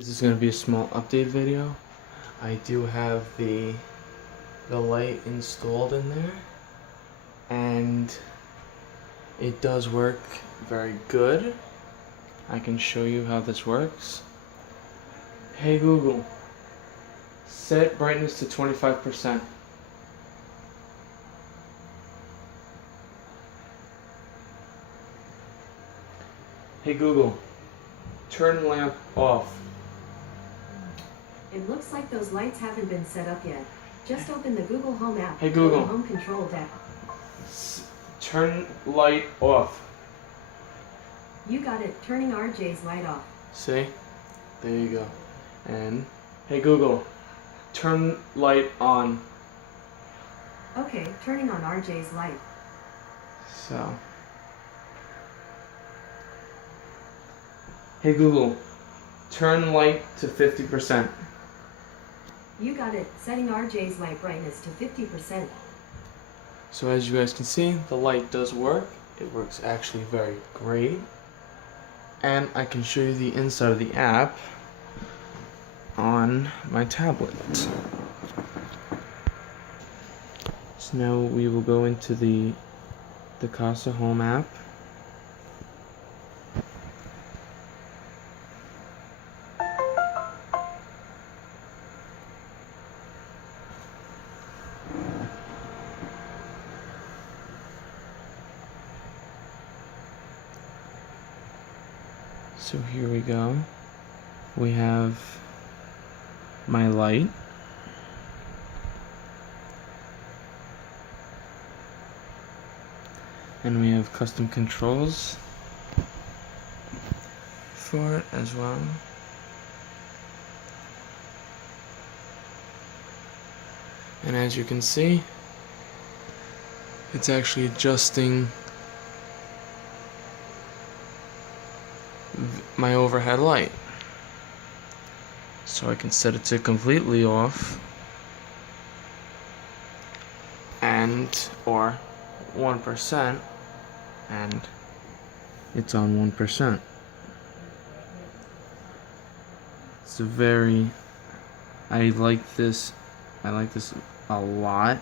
This is going to be a small update video. I do have the light installed in there, and it does work very good. I can show you how this works. Hey Google, set brightness to 25%. Hey Google, turn lamp off. It looks like those lights haven't been set up yet. Just open the Google Home app. Hey Google, go to Home Control tab. Turn light off. You got it. Turning RJ's light off. See? There you go. And hey Google, turn light on. Okay, turning on RJ's light. So. Hey Google, turn light to 50%. You got it. Setting RJ's light brightness to 50%. So as you guys can see, the light does work. It works actually very great. And I can show you the inside of the app on my tablet. So now we will go into the Casa Home app. So here we go. We have my light. And we have custom controls for it as well. And as you can see, it's actually adjusting my overhead light. So I can set it to completely off or 1%, and it's on 1%. It's I like this a lot.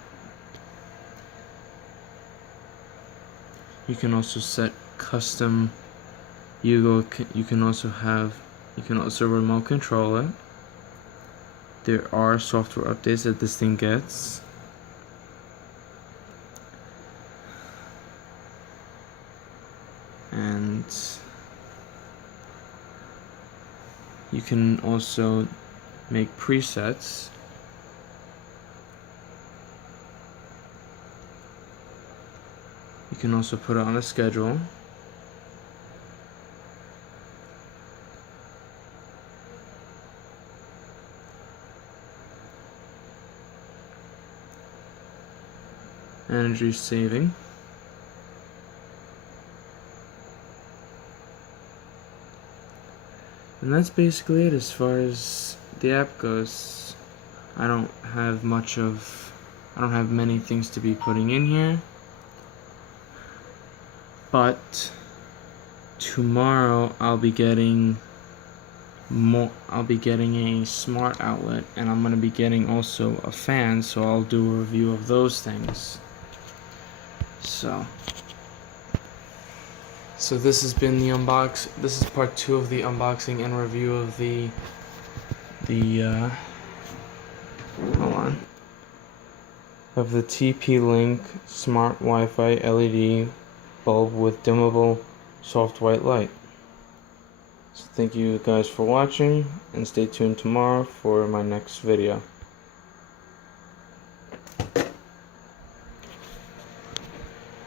You can also set custom. You can also remote control it. There are software updates that this thing gets. And you can also make presets. You can also put it on a schedule. Energy saving. And that's basically it as far as the app goes. I don't have many things to be putting in here. But tomorrow I'll be getting a smart outlet, and I'm going to be getting also a fan, so I'll do a review of those things. So this has been the this is part 2 of the unboxing and review of the TP-Link Smart Wi-Fi LED bulb with dimmable soft white light. So thank you guys for watching, and stay tuned tomorrow for my next video.